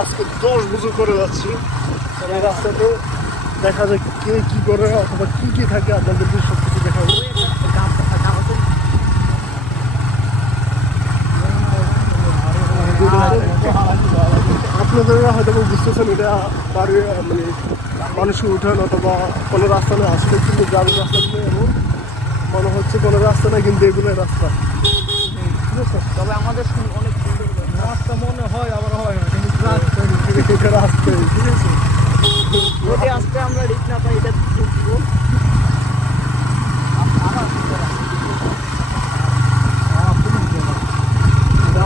আজকে 10 বছর করে যাচ্ছি। এই রাস্তাতে দেখা যায় কে কি করে অথবা কি কি থাকে আপনাদেরকে সব কিছু দেখাবো। আপনারা হয়তো বুঝতেছেন এটা বাড়ি মানে মানুষের উঠান অথবা কোনো রাস্তা নেই, আসলে কিন্তু গ্রামের রাস্তা এমন মনে হচ্ছে কোনো রাস্তা নেই, কিন্তু এগুলোই রাস্তা। তবে আমাদের অনেক সুন্দর রাস্তা মনে হয়, আবার হয় না, কিন্তু রাস্তায় ঠিক আছে। যদি আজকে আমরা রিক না পাই এটা ঢুকবো।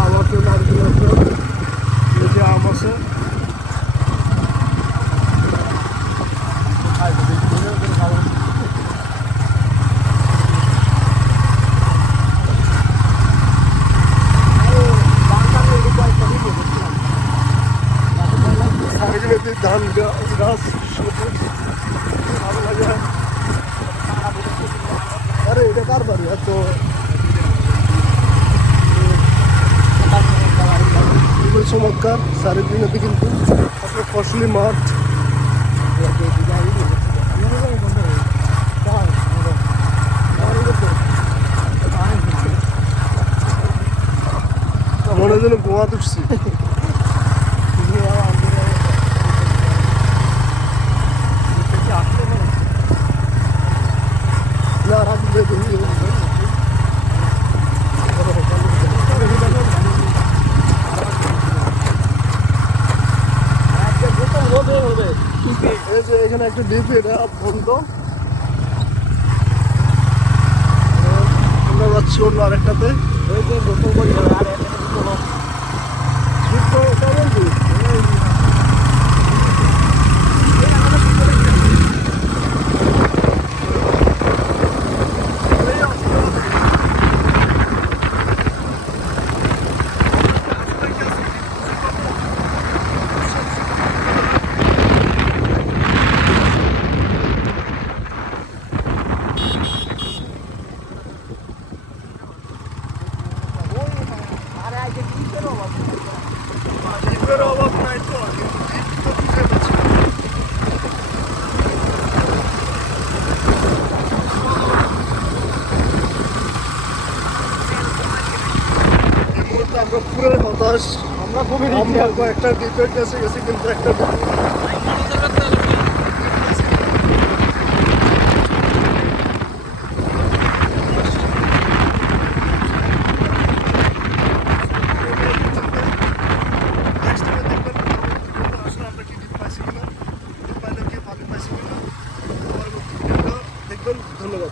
আমার তো নারকেল আছে, এই যে আম আছে। ধান গাছ ভালো লাগে। আরে এটা কার বাড়ি এত চমৎকার চারিদিকে কিন্তু আপনার ফসলি মাঠ। মনে হয় যেন গোয়া তুটছি। না রাত এই যে এখানে একটা ডিপি, এটা বন্ধ। আমরা যাচ্ছি অন্য আরেকটাতে। ডিপের অভাব নাই তো, কিন্তু ডিপ তো খুঁজে পাচ্ছি না। এই মুহূর্তে আমরা পুরো হতাশ। আমরা কয়েকটা ডিপের কাছে গেছি, কিন্তু একটা দেখবেন। ধন্যবাদ।